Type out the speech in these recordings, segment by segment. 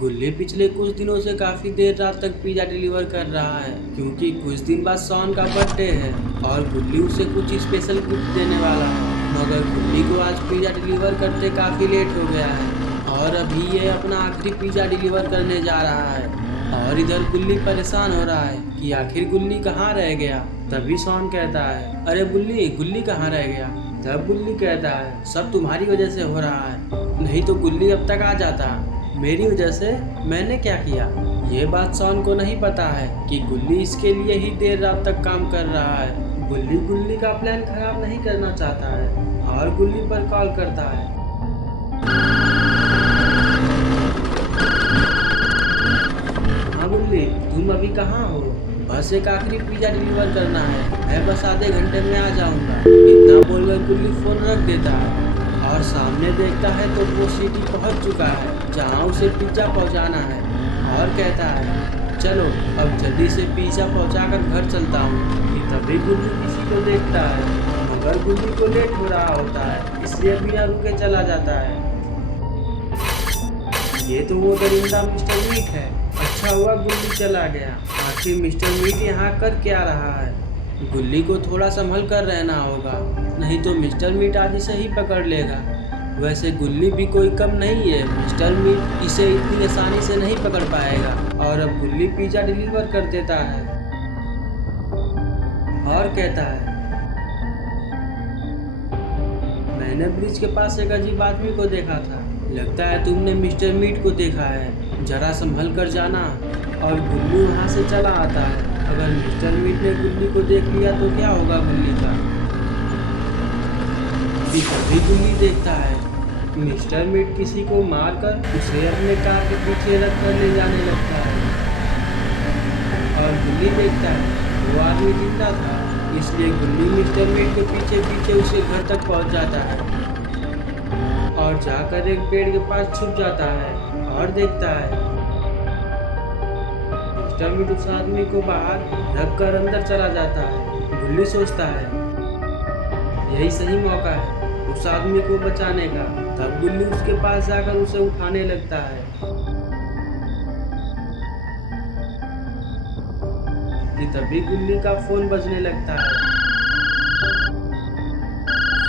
गुल्ली पिछले कुछ दिनों से काफी देर रात तक पिज्जा डिलीवर कर रहा है क्योंकि कुछ दिन बाद शॉन का बर्थडे है और गुल्ली उसे कुछ स्पेशल गिफ्ट देने वाला है। मगर गुल्ली को आज पिज्जा डिलीवर करते काफी लेट हो गया है और अभी ये अपना आखिरी पिज्जा डिलीवर करने जा रहा है। और इधर गुल्ली परेशान हो रहा है कि आखिर गुल्ली कहाँ रह गया। तभी शॉन कहता है, अरे गुल्ली गुल्ली कहाँ रह गया। तब गुल्ली कहता है, सब तुम्हारी वजह से हो रहा है, नहीं तो गुल्ली अब तक आ जाता। मेरी वजह से? मैंने क्या किया? ये बात शॉन को नहीं पता है कि गुल्ली इसके लिए ही देर रात तक काम कर रहा है। गुल्ली का प्लान खराब नहीं करना चाहता है और गुल्ली पर कॉल करता है। हाँ गुल्ली, तुम अभी कहाँ हो? बस एक आखिरी पिज्जा डिलीवर करना है, मैं बस आधे घंटे में आ जाऊंगा। इतना बोलकर गुल्ली फोन रख देता है और सामने देखता है तो वो सिटी पहुंच चुका है जहां उसे पिज्जा पहुंचाना है और कहता है, चलो अब जल्दी से पिज्जा पहुंचाकर घर चलता हूँ। तभी गुल्ली किसी को देखता है मगर गुल्ली को लेट हो रहा होता है, इसलिए बिना रुके चला जाता है। ये तो वो दरिंदा मिस्टर मीट है। अच्छा हुआ गुल्ली चला गया। आखिर मिस्टर मीट यहाँ कर क्या रहा है। गुल्ली को थोड़ा संभल कर रहना होगा, नहीं तो मिस्टर मीट आज इसे ही पकड़ लेगा। वैसे गुल्ली भी कोई कम नहीं है, मिस्टर मीट इसे इतनी आसानी से नहीं पकड़ पाएगा। और अब गुल्ली पिज्जा डिलीवर कर देता है और कहता है, मैंने ब्रिज के पास एक अजीब आदमी को देखा था, लगता है तुमने मिस्टर मीट को देखा है, जरा संभल कर जाना। और गुल्ली वहाँ से चला आता है। अगर मिस्टर मीट ने गुल्ली को देख लिया तो क्या होगा गुल्ली का। तभी गुल्ली देखता है मिस्टर मीट किसी को मारकर उसे अपने कार के पीछे रख कर ले जाने लगता है। और गुल्ली देखता है वो आदमी जिंदा था, इसलिए गुल्ली मिस्टर मीट के पीछे पीछे उसे घर तक पहुंच जाता है और जाकर एक पेड़ के पास छुप जाता है और देखता है मिस्टर मीट उस आदमी को बाहर रख कर अंदर चला जाता है। गुल्ली सोचता है यही सही मौका है उस आदमी को बचाने का। तब गुल्ली उसके पास जाकर उसे उठाने लगता है कि तभी गुल्ली का फोन बजने लगता है।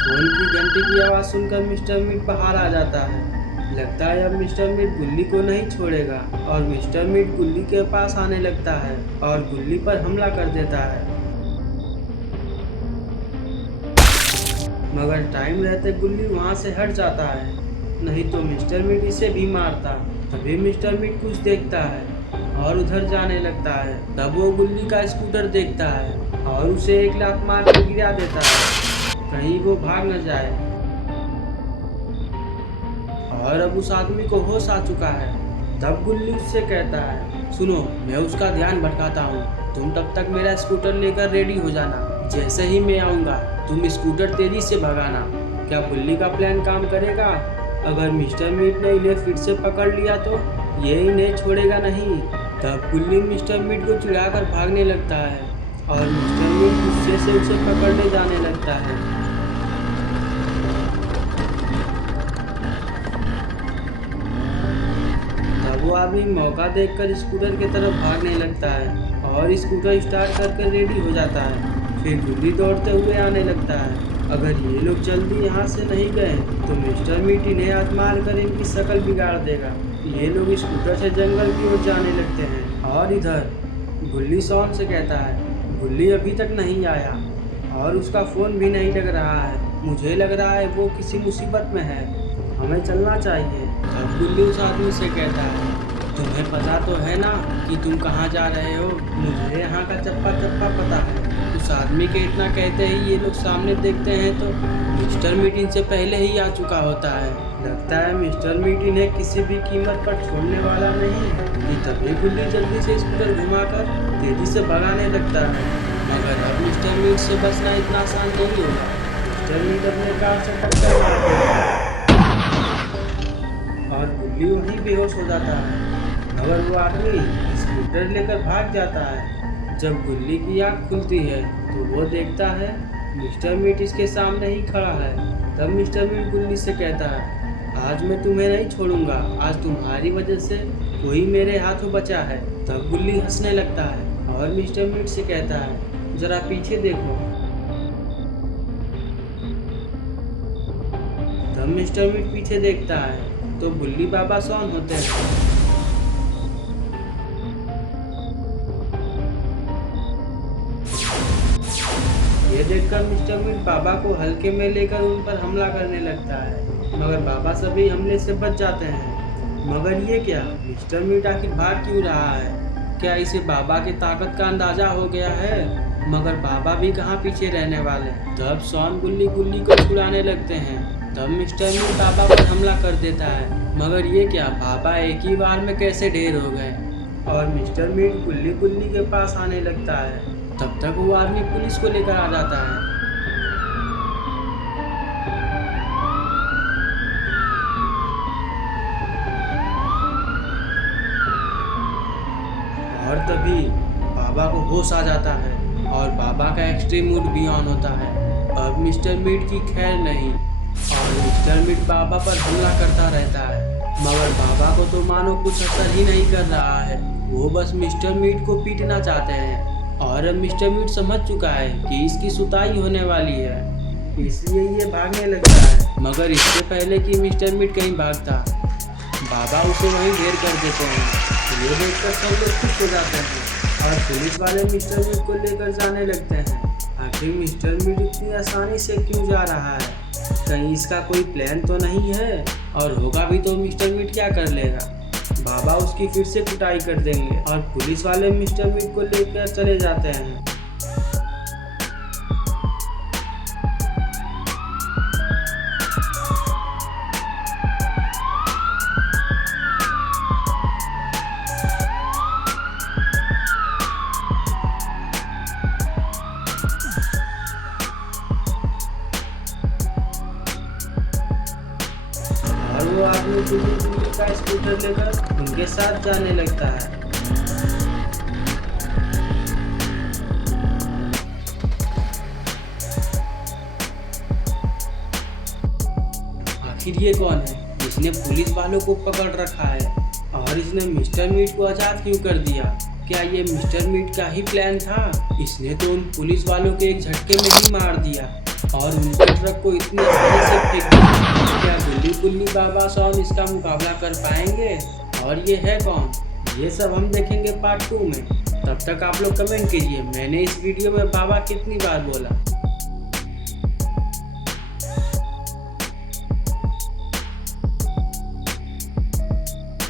फोन की घंटी की आवाज सुनकर मिस्टर मीट बाहर आ जाता है। लगता है अब मिस्टर मीट गुल्ली को नहीं छोड़ेगा और मिस्टर मीट गुल्ली के पास आने लगता है और गुल्ली पर हमला कर देता है। मगर टाइम रहते गुल्ली वहां से हट जाता है, नहीं तो मिस्टर मीट इसे भी मारता। तभी मिस्टर मीट कुछ देखता है और उधर जाने लगता है। तब वो गुल्ली का स्कूटर देखता है और उसे एक लात मार कर गिरा देता है, कहीं वो भाग न जाए। और अब उस आदमी को होश आ चुका है। तब गुल्ली उससे कहता है, सुनो मैं उसका ध्यान भटकाता हूँ, तुम तब तक मेरा स्कूटर लेकर रेडी हो जाना, जैसे ही मैं आऊँगा तुम स्कूटर तेजी से भगाना। क्या गुल्ली का प्लान काम करेगा? अगर मिस्टर मीट ने इन्हें फिर से पकड़ लिया तो ये इन्हें छोड़ेगा नहीं। तब गुल्ली मिस्टर मीट को चिढ़ाकर भागने लगता है और मिस्टर मीट गुस्से से उसे पकड़ने जाने लगता है। वो आदमी मौका देखकर स्कूटर की तरफ भागने लगता है और स्कूटर स्टार्ट करके रेडी हो जाता है। फिर गुल्ली दौड़ते हुए आने लगता है। अगर ये लोग जल्दी यहाँ से नहीं गए तो मिस्टर मीट इन्हें हाथ मार कर इनकी शक्ल बिगाड़ देगा। ये लोग स्कूटर से जंगल की ओर जाने लगते हैं और इधर गुल्ली शॉन से कहता है, गुल्ली अभी तक नहीं आया और उसका फ़ोन भी नहीं लग रहा है, मुझे लग रहा है वो किसी मुसीबत में है, हमें चलना चाहिए। तब गुल्ली उस आदमी से कहता है, तुम्हें पता तो है ना कि तुम कहाँ जा रहे हो, मुझे यहाँ का चप्पा चप्पा पता है। उस आदमी के इतना कहते ही ये लोग सामने देखते हैं तो मिस्टर मीट इनसे पहले ही आ चुका होता है। लगता है मिस्टर मीट इन्हें किसी भी कीमत पर छोड़ने वाला नहीं है। तभी गुल्ली जल्दी से स्कूटर घुमाकर तेजी से भगाने लगता है। मगर अब मिस्टर मीट से बचना इतना आसान नहीं होगा। मिस्टर मीट अपने कार से टक्कर मारते हैं और गुल्ली वहीं बेहोश हो जाता है। मगर वो आदमी स्कूटर लेकर भाग जाता है। जब गुल्ली की आँख खुलती है तो वो देखता है मिस्टर मीट इसके सामने ही खड़ा है। तब मिस्टर मीट गुल्ली से कहता है, आज मैं तुम्हें नहीं छोड़ूंगा, आज तुम्हारी वजह से कोई मेरे हाथों बचा है। तब गुल्ली हंसने लगता है और मिस्टर मीट से कहता है, जरा पीछे देखो। तब मिस्टर मीट पीछे देखता है तो गुल्ली बाबा सॉन होते हैं। ये देखकर मिस्टर मीट बाबा को हल्के में लेकर उन पर हमला करने लगता है, मगर बाबा सभी हमले से बच जाते हैं। मगर ये क्या, मिस्टर मीट आखिर भाग क्यों रहा है? क्या इसे बाबा की ताकत का अंदाजा हो गया है? मगर बाबा भी कहाँ पीछे रहने वाले। तब शॉन गुल्ली को छुड़ाने लगते हैं। तब मिस्टर मीट बाबा पर हमला कर देता है, मगर ये क्या, बाबा एक ही बार में कैसे ढेर हो गए। और मिस्टर मीट गुल्ली के पास आने लगता है। तब तक वो आदमी पुलिस को लेकर आ जाता है। और तभी बाबा को होश आ जाता है और बाबा का एक्सट्रीम मूड भी ऑन होता है। अब मिस्टर मीट की खैर नहीं और मिस्टर मीट बाबा पर हमला करता रहता है, मगर बाबा को तो मानो कुछ असर ही नहीं कर रहा है। वो बस मिस्टर मीट को पीटना चाहते हैं। और अब मिस्टर मीट समझ चुका है कि इसकी सुताई होने वाली है, इसलिए ये भागने लगता है। मगर इससे पहले कि मिस्टर मीट कहीं भागता, बाबा उसे वहीं ढेर कर देते हैं। ये देखकर सब लोग खुश हो जाते हैं और पुलिस वाले मिस्टर मीट को लेकर जाने लगते हैं। आखिर मिस्टर मीट इतनी आसानी से क्यों जा रहा है? कहीं इसका कोई प्लान तो नहीं है? और होगा भी तो मिस्टर मीट क्या कर लेगा? बाबा उसकी फिर से कुटाई कर देंगे और पुलिस वाले मिस्टर मीट को लेकर चले जाते हैं। और वो आदमी गुल्ली का स्कूटर लेकर उनके साथ जाने लगता है। आखिर ये कौन है जिसने पुलिस वालों को पकड़ रखा है और इसने मिस्टर मीट को आजाद क्यों कर दिया? क्या ये मिस्टर मीट का ही प्लान था? इसने तो उन पुलिस वालों के एक झटके में ही मार दिया और उनके ट्रक को इतनी आसानी से फेंक दिया। क्या गुल्ली बाबा शॉन इसका मुकाबला कर पाएंगे? और ये है कौन? ये सब हम देखेंगे पार्ट 2 में। तब तक आप लोग कमेंट कीजिए, मैंने इस वीडियो में बाबा कितनी बार बोला।